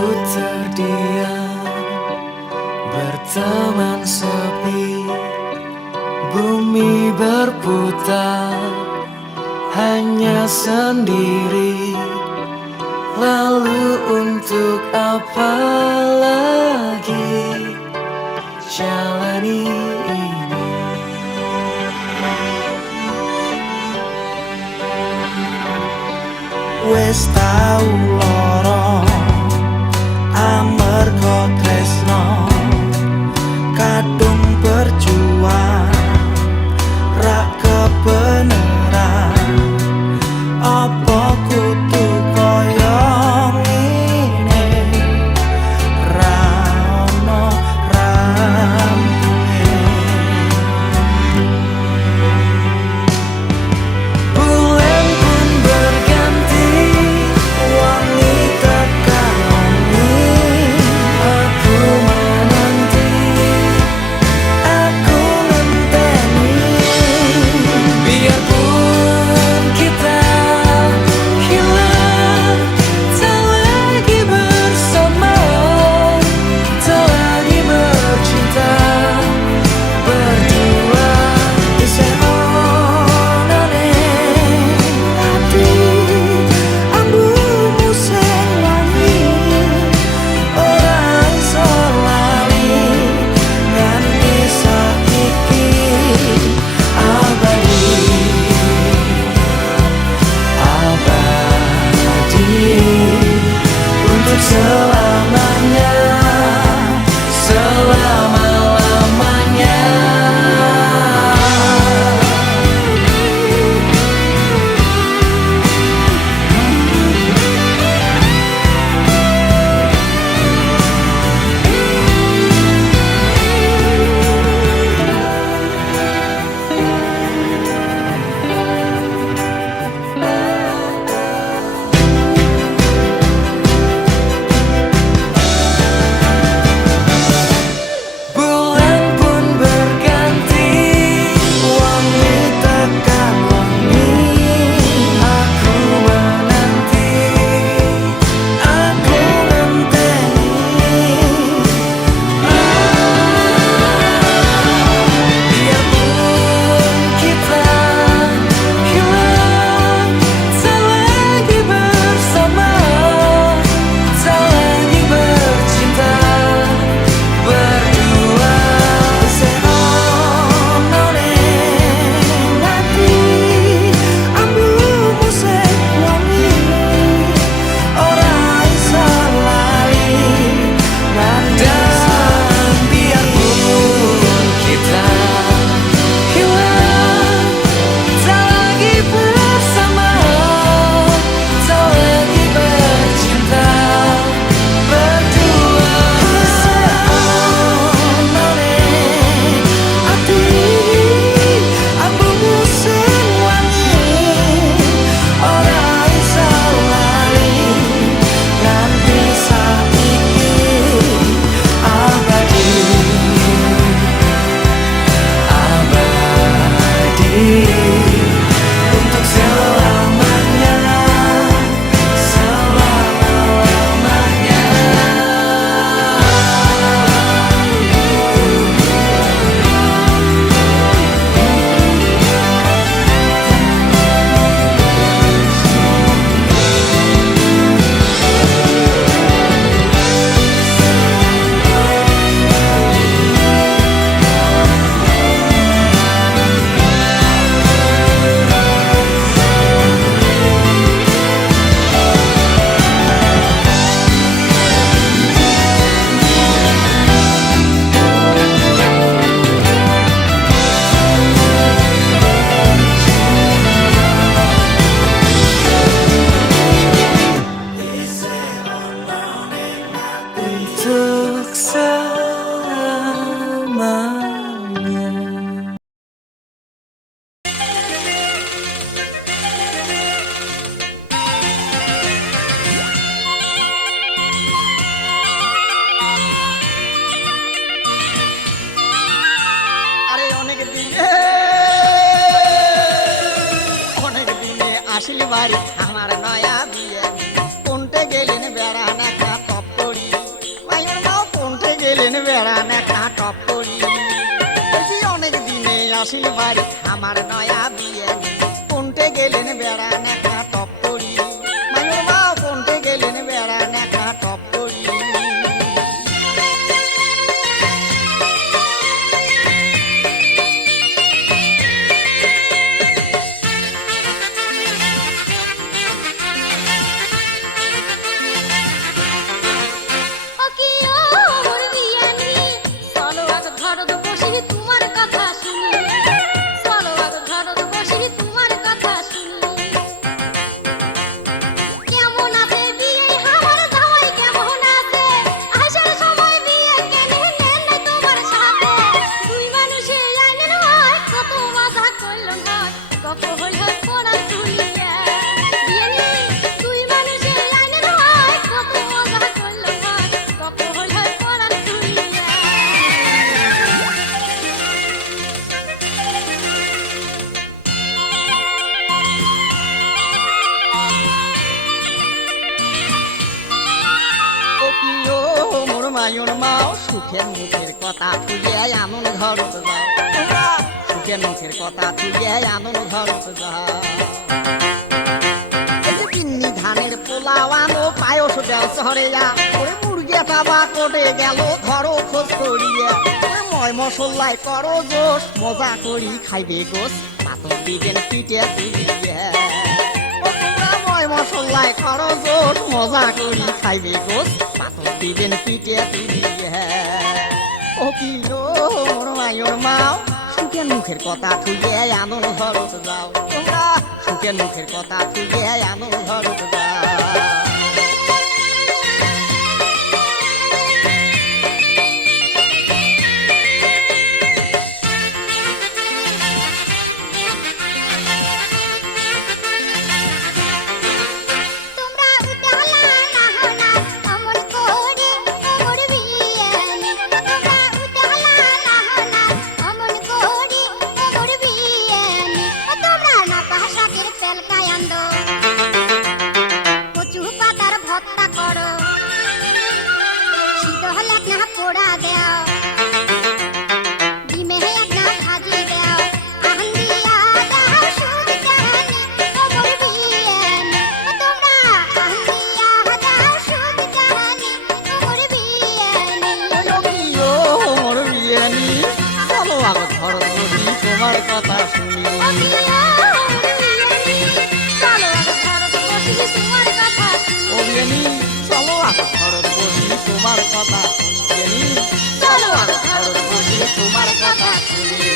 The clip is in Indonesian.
Ku terdiam berteman sepi, bumi berputar hanya sendiri. Lalu untuk apa lagi jalani ini? Wes tau loro amarga tresno, kadung berjuang rak kebenaran. Apa kudu koyo ngene, ra ono rampunge. Bulan pun berganti, wangi tekan wangi. Aku menanti, aku ngenteni. Biarpun kita hilang, tak lagi bersama, tak lagi bercinta berdua. Isih onone ati, ambumu sing wangi. Ora iso lali nganti saiki, abadi, abadi, untuk selamanya, selama-lamanya. Bulan pun berganti, wangi tekan wangi. Aku menanti, aku ngenteni. Biarpun kita hilang, tak lagi bersama, tak lagi bercinta berdua. Isih onone ati, ambumu sing wangi. Ora iso lali nandang. Biarpun kita hilang, tak lagi bersama, tak lagi bercinta berdua. Isih onone ati, ambumu sing wangi. Ora iso lali nganti saiki, abadi, abadi, untuk selamanya, selama-lamanya. Untuk selamanya. আরে অনেক দিনে আসলি বাড়ি আমার নয়া বিয়ে কোনটে গেলেন বেড়ান একটা তপ্পড়ি আসিল বাড়ি আমার নয়া বিয়ে কোনটে গেলেন বেড়া নেকা টপ করি মায়ুর মা কোনটে গেলেন বেড়া নেকা টপ করি মায়ুর মাও সুখের মুখের কথা তুলে আনন্দ ঘরত যাও তোমরা সুখের মুখের কথা তুলে আনন্দ ঘরত যাও পিন্নি ধানের পোলাও আনো পায়স দেও শহরেয়া ওরে মুরগিয়া তাবা কোটে গেল ধরো খোঁজ করিয়া ওরে ময় মশলাই করো জোশ মজা করি খাইবে গোস পাতর দিবেন পিঠে তুলিয়া মশলাই করো জোর মজা করি খাইবে গোস পাতর দিবেন পিঠে তুলিয়া ও কি মোর মায়ুর মাও সুখের মুখের কথা তুলে আনন্দ ঘরত যাও তোমরা সুখের মুখের কথা তুলে আনন্দ ঘরত যাও তোমার কথা শুনি চলো ঘরত বসি তোমার কথা শুনি চলো ঘরত বসি তোমার কথা শুনি